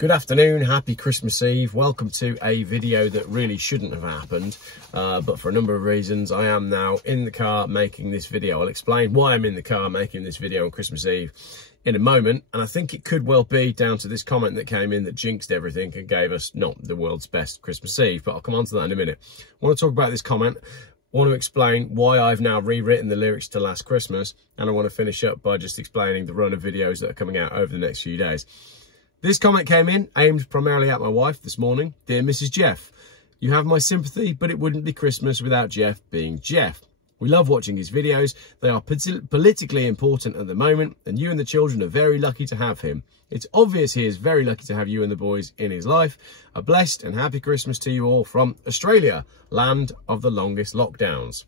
Good afternoon, happy Christmas Eve. Welcome to a video that really shouldn't have happened, but for a number of reasons I am now in the car making this video. I'll explain why I'm in the car making this video on Christmas Eve in a moment, and I think it could well be down to this comment that came in that jinxed everything and gave us not the world's best Christmas Eve, but I'll come on to that in a minute. I want to talk about this comment, I want to explain why I've now rewritten the lyrics to Last Christmas, and I want to finish up by just explaining the run of videos that are coming out over the next few days. This comment came in, aimed primarily at my wife this morning. Dear Mrs. Geoff, you have my sympathy, but it wouldn't be Christmas without Geoff being Geoff. We love watching his videos. They are politically important at the moment, and you and the children are very lucky to have him. It's obvious he is very lucky to have you and the boys in his life. A blessed and happy Christmas to you all from Australia, land of the longest lockdowns.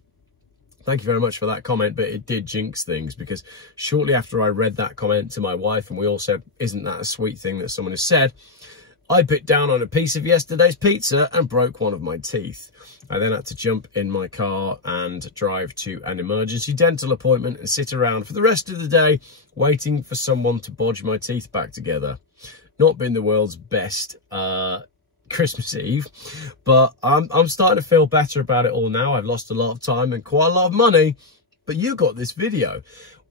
Thank you very much for that comment, but it did jinx things because shortly after I read that comment to my wife and we all said, isn't that a sweet thing that someone has said, I bit down on a piece of yesterday's pizza and broke one of my teeth. I then had to jump in my car and drive to an emergency dental appointment and sit around for the rest of the day waiting for someone to bodge my teeth back together. Not been the world's best Christmas Eve, but I'm starting to feel better about it all now. I've lost a lot of time and quite a lot of money, but you got this video.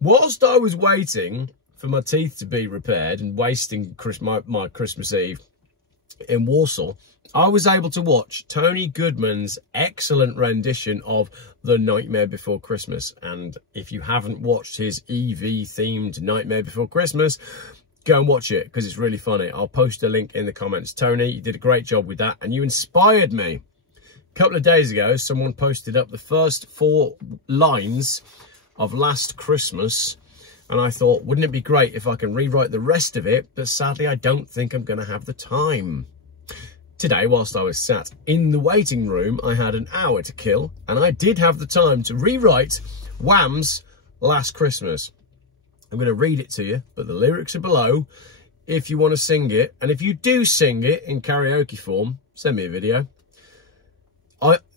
Whilst I was waiting for my teeth to be repaired and wasting my Christmas Eve in Warsaw, I was able to watch Tony Goodman's excellent rendition of The Nightmare Before Christmas. And if you haven't watched his EV themed Nightmare Before Christmas, go and watch it because it's really funny. I'll post a link in the comments. Tony, you did a great job with that and you inspired me. A couple of days ago, someone posted up the first 4 lines of Last Christmas and I thought, wouldn't it be great if I can rewrite the rest of it? But sadly, I don't think I'm going to have the time. Today, whilst I was sat in the waiting room, I had an hour to kill and I did have the time to rewrite Wham's Last Christmas. I'm going to read it to you, but the lyrics are below if you want to sing it. And if you do sing it in karaoke form, send me a video.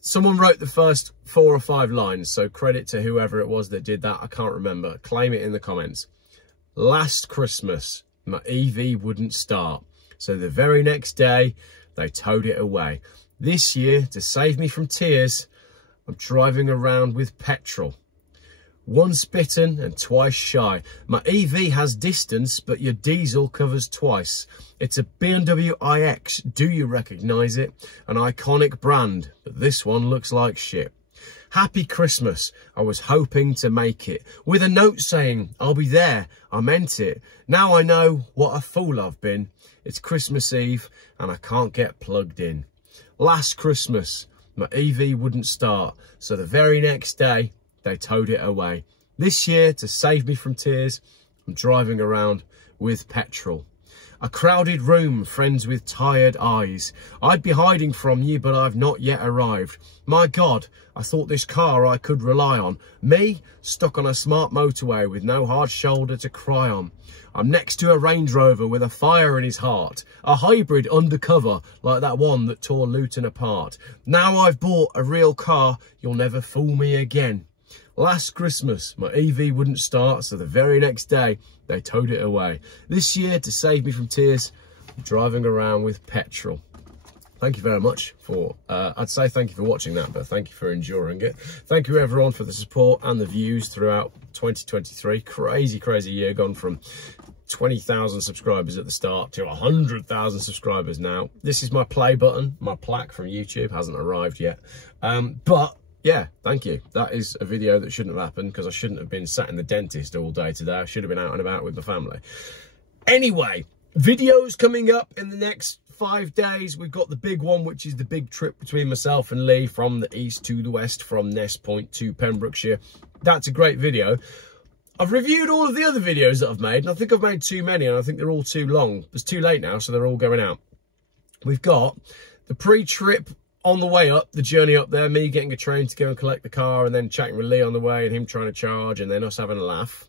Someone wrote the first 4 or 5 lines, so credit to whoever it was that did that. I can't remember. Claim it in the comments. Last Christmas, my EV wouldn't start. So the very next day, they towed it away. This year, to save me from tears, I'm driving around with petrol. Once bitten and twice shy. My EV has distance, but your diesel covers twice. It's a BMW iX. Do you recognise it? An iconic brand, but this one looks like shit. Happy Christmas. I was hoping to make it. With a note saying, I'll be there. I meant it. Now I know what a fool I've been. It's Christmas Eve and I can't get plugged in. Last Christmas, my EV wouldn't start. So the very next day, they towed it away. This year, to save me from tears, I'm driving around with petrol. A crowded room, friends with tired eyes. I'd be hiding from you, but I've not yet arrived. My God, I thought this car I could rely on. Me, stuck on a smart motorway with no hard shoulder to cry on. I'm next to a Range Rover with a fire in his heart. A hybrid undercover like that one that tore Luton apart. Now I've bought a real car, you'll never fool me again. Last Christmas, my EV wouldn't start, so the very next day, they towed it away. This year, to save me from tears, I'm driving around with petrol. Thank you very much for, I'd say thank you for watching that, but thank you for enduring it. Thank you everyone for the support and the views throughout 2023. Crazy, crazy year, gone from 20,000 subscribers at the start to 100,000 subscribers now. This is my play button. My plaque from YouTube hasn't arrived yet, but yeah, thank you. That is a video that shouldn't have happened because I shouldn't have been sat in the dentist all day today. I should have been out and about with my family. Anyway, videos coming up in the next 5 days. We've got the big one, which is the big trip between myself and Lee from the east to the west, from Nest Point to Pembrokeshire. That's a great video. I've reviewed all of the other videos that I've made, and I think I've made too many, and I think they're all too long. It's too late now, so they're all going out. We've got the pre-trip on the way up, the journey up there, me getting a train to go and collect the car and then chatting with Lee on the way and him trying to charge and then us having a laugh.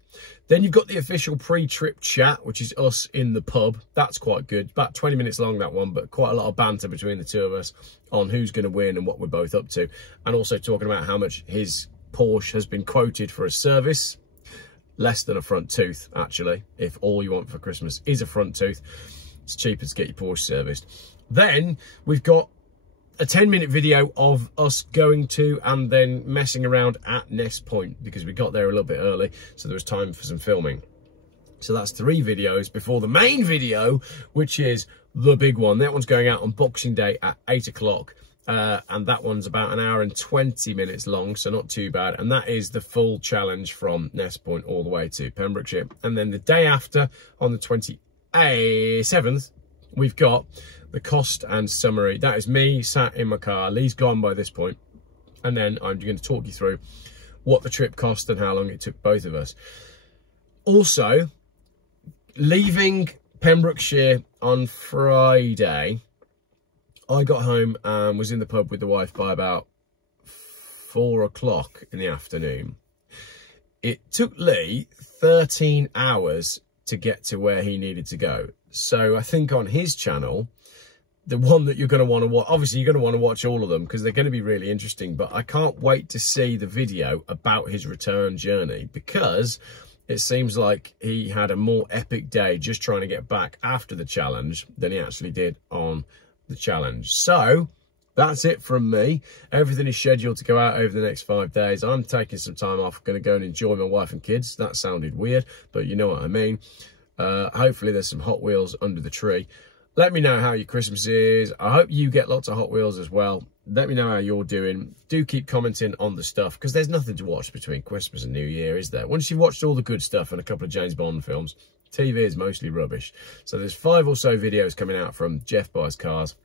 Then you've got the official pre-trip chat, which is us in the pub. That's quite good. About 20 minutes long, that one, but quite a lot of banter between the two of us on who's going to win and what we're both up to. And also talking about how much his Porsche has been quoted for a service. Less than a front tooth, actually, if all you want for Christmas is a front tooth. It's cheaper to get your Porsche serviced. Then we've got a 10-minute video of us going to and then messing around at Nest Point, because we got there a little bit early, so there was time for some filming. So that's 3 videos before the main video, which is the big one. That one's going out on Boxing Day at 8 o'clock. And that one's about 1 hour and 20 minutes long, so not too bad. And that is the full challenge from Nest Point all the way to Pembrokeshire. And then the day after, on the 27th, we've got the cost and summary. That is me sat in my car. Lee's gone by this point. And then I'm going to talk you through what the trip cost and how long it took both of us. Also, leaving Pembrokeshire on Friday, I got home and was in the pub with the wife by about 4 o'clock in the afternoon. It took Lee 13 hours to get to where he needed to go. So I think on his channel, the one that you're going to want to watch, obviously you're going to want to watch all of them because they're going to be really interesting, but I can't wait to see the video about his return journey, because it seems like he had a more epic day just trying to get back after the challenge than he actually did on the challenge. So that's it from me. Everything is scheduled to go out over the next 5 days. I'm taking some time off, going to go and enjoy my wife and kids. That sounded weird, but you know what I mean. Hopefully there's some Hot Wheels under the tree. Let me know how your Christmas is. I hope you get lots of Hot Wheels as well. Let me know how you're doing. Do keep commenting on the stuff, because there's nothing to watch between Christmas and New Year, is there? Once you've watched all the good stuff and a couple of James Bond films, TV is mostly rubbish. So there's 5 or so videos coming out from Geoff Buys Cars.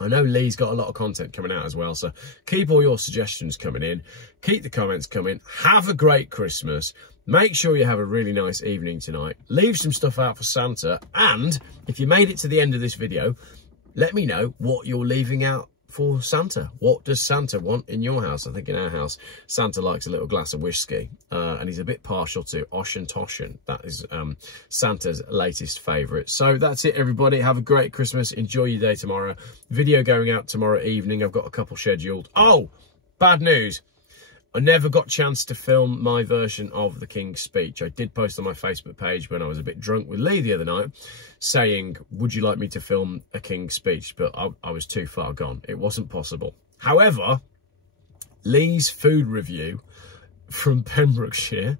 I know Lee's got a lot of content coming out as well, so keep all your suggestions coming in. Keep the comments coming. Have a great Christmas. Make sure you have a really nice evening tonight. Leave some stuff out for Santa. And if you made it to the end of this video, let me know what you're leaving out for Santa. What does Santa want in your house? I think in our house, Santa likes a little glass of whiskey, and he's a bit partial to Ocean Toshin. That is Santa's latest favourite. So that's it, everybody. Have a great Christmas. Enjoy your day tomorrow. Video going out tomorrow evening. I've got a couple scheduled. Oh, bad news. I never got a chance to film my version of the King's Speech. I did post on my Facebook page when I was a bit drunk with Lee the other night saying, would you like me to film a King's Speech? But I was too far gone. It wasn't possible. However, Lee's food review from Pembrokeshire,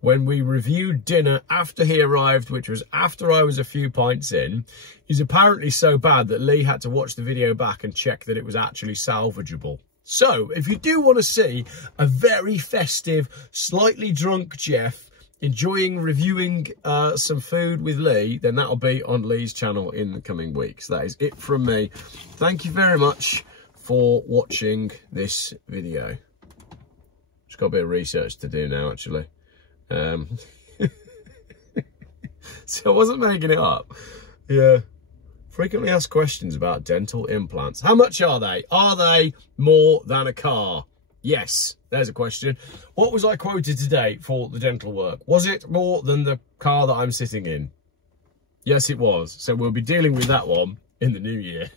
when we reviewed dinner after he arrived, which was after I was a few pints in, is apparently so bad that Lee had to watch the video back and check that it was actually salvageable. So, if you do want to see a very festive, slightly drunk Geoff enjoying reviewing some food with Lee, then that'll be on Lee's channel in the coming weeks. That is it from me. Thank you very much for watching this video. Just got a bit of research to do now, actually. So I wasn't making it up. Yeah. Frequently asked questions about dental implants. How much are they? Are they more than a car? Yes, there's a question. What was I quoted today for the dental work? Was it more than the car that I'm sitting in? Yes, it was. So we'll be dealing with that one in the new year.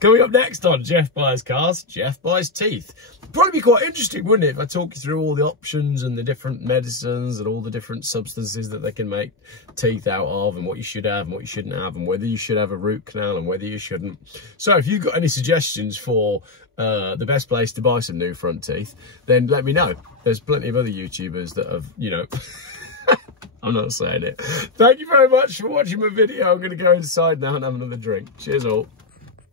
Coming up next on Geoff Buys Cars, Geoff Buys Teeth. Probably be quite interesting, wouldn't it, if I talk you through all the options and the different medicines and all the different substances that they can make teeth out of, and what you should have and what you shouldn't have, and whether you should have a root canal and whether you shouldn't. So if you've got any suggestions for the best place to buy some new front teeth, then let me know. There's plenty of other YouTubers that have, you know... I'm not saying it. Thank you very much for watching my video. I'm going to go inside now and have another drink. Cheers all.